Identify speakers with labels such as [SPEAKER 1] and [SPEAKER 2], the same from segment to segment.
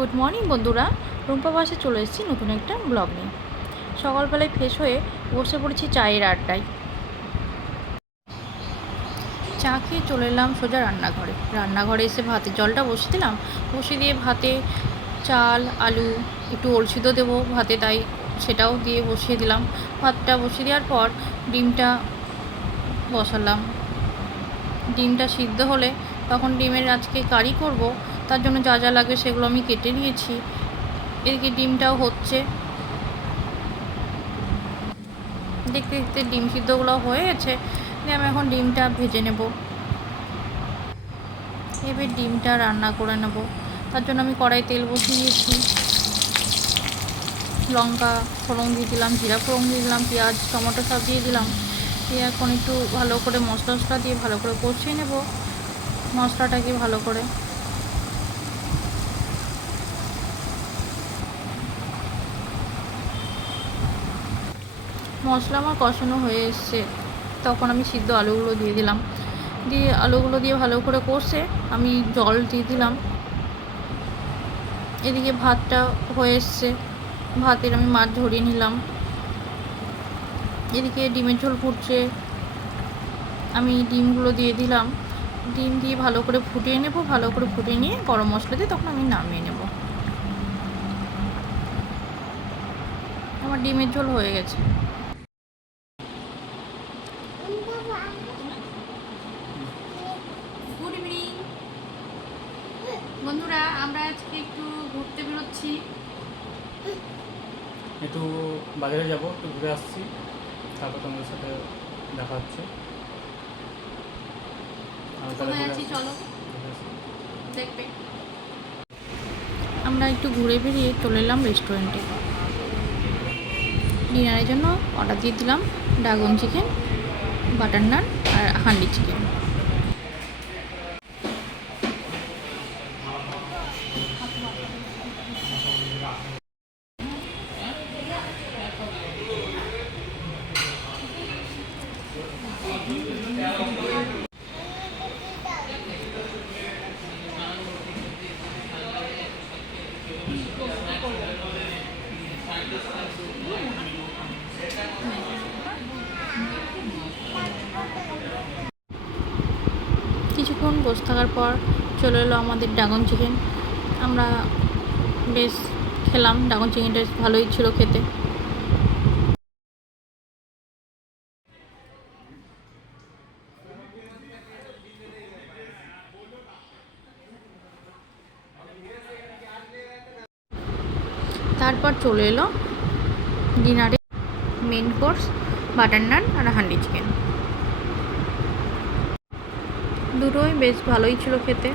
[SPEAKER 1] Good morning বন্ধুরা। রুম্পা বাসে চলে এসেছি নতুন একটা ব্লগ নিয়ে। সকালবেলায় ফ্রেশ হয়ে বসে পড়েছি চায়ের আড্ডায়। চা খেয়ে চলে এলাম সোজা রান্নাঘরে। রান্নাঘরে এসে ভাতের জলটা বসিয়ে দিলাম। বসিয়ে দিয়ে ভাতে চাল, আলু, একটু ওলসিদ দেবো ভাতে, তাই সেটাও দিয়ে বসিয়ে দিলাম। ভাতটা বসিয়ে দেওয়ার পর ডিমটা বসালাম। ডিমটা সিদ্ধ হলে তখন ডিমের আজকে কারি করব। তার জন্য যা যা লাগে সেগুলো আমি কেটে নিয়েছি। এদিকে ডিমটাও হচ্ছে। দেখতে দেখতে ডিম সিদ্ধগুলো হয়ে গেছে দিয়ে আমি এখন ডিমটা ভেজে নেব। এবার ডিমটা রান্না করে নেব। তার জন্য আমি কড়াই তেল বসিয়ে দিয়েছি। লঙ্কা, ফোড়ন দিয়ে দিলাম, জিরা ফোড়ন দিয়ে দিলাম, পেঁয়াজ, টমেটো সব দিয়ে দিলাম। দিয়ে এখন একটু ভালো করে মশলা টশলা দিয়ে ভালো করে কষিয়ে নেব। মশলাটাকে ভালো করে। মশলা আমার কষানো হয়ে এসছে। তখন আমি সিদ্ধ আলুগুলো দিয়ে দিলাম। দিয়ে আলুগুলো দিয়ে ভালো করে কষে আমি জল দিয়ে দিলাম। এদিকে ভাতটা হয়ে এসছে। ভাতের আমি মাছ ঝরিয়ে নিলাম। এদিকে ডিমের ঝোল ফুটছে। আমি ডিমগুলো দিয়ে দিলাম। ডিম দিয়ে ভালো করে ফুটিয়ে নেব। ভালো করে ফুটিয়ে নিয়ে গরম মশলা দিয়ে তখন আমি নামিয়ে নেব। আমার ডিমের ঝোল হয়ে গেছে গুড ইভিনিং বন্ধুরা আমরা আজকে একটু ঘুরতে বেরোচ্ছি।
[SPEAKER 2] একটু বাজারে যাব একটু ঘুরে আসছি। তারপর তোমাদের সাথে দেখা হচ্ছে।
[SPEAKER 1] চলো। দেখবে। আমরা একটু ঘুরে বেরিয়ে চলে এলাম রেস্টুরেন্টে ডিনারের জন্য অর্ডার দিয়ে দিলাম ড্রাগন চিকেন বাটার নান আর হান্ডি চিকেন কিছুক্ষণ বসে থাকার পর চলে এলো আমাদের ড্রাগন চিকেন। আমরা বেশ খেলাম, ড্রাগন চিকেনটা ভালোই ছিল খেতে। তারপর চলে এলো ডিনারে মেন কোর্স বাটার নান আর হান্ডি চিকেন দুটোই বেশ ভালোই ছিল খেতে।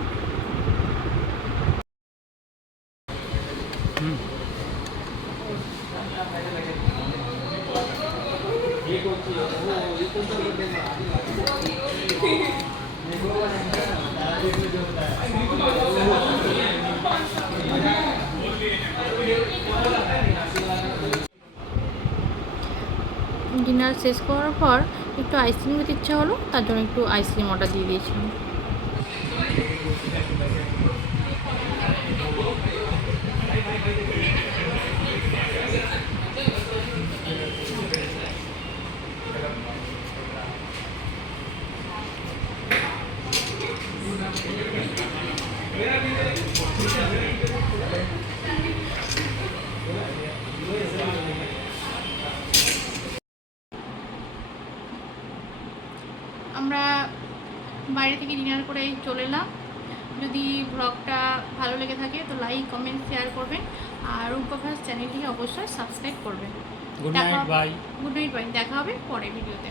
[SPEAKER 1] ডিনার শেষ করার পর একটু আইসক্রিম খেতে ইচ্ছা হলো, তার জন্য একটু আইসক্রিম অর্ডার দিয়ে দিয়েছিলাম। আমরা বাইরে থেকে ডিনার করে চলে এলাম। যদি ব্লগটা ভালো লেগে থাকে তো লাইক কমেন্ট শেয়ার করবেন। আর রূপকভাস চ্যানেলটিকে অবশ্যই সাবস্ক্রাইব করবেন।
[SPEAKER 2] গুড
[SPEAKER 1] দেখা
[SPEAKER 2] নাইট
[SPEAKER 1] হবে-
[SPEAKER 2] বাই
[SPEAKER 1] গুড নাইট বাই দেখা হবে পরে ভিডিওতে।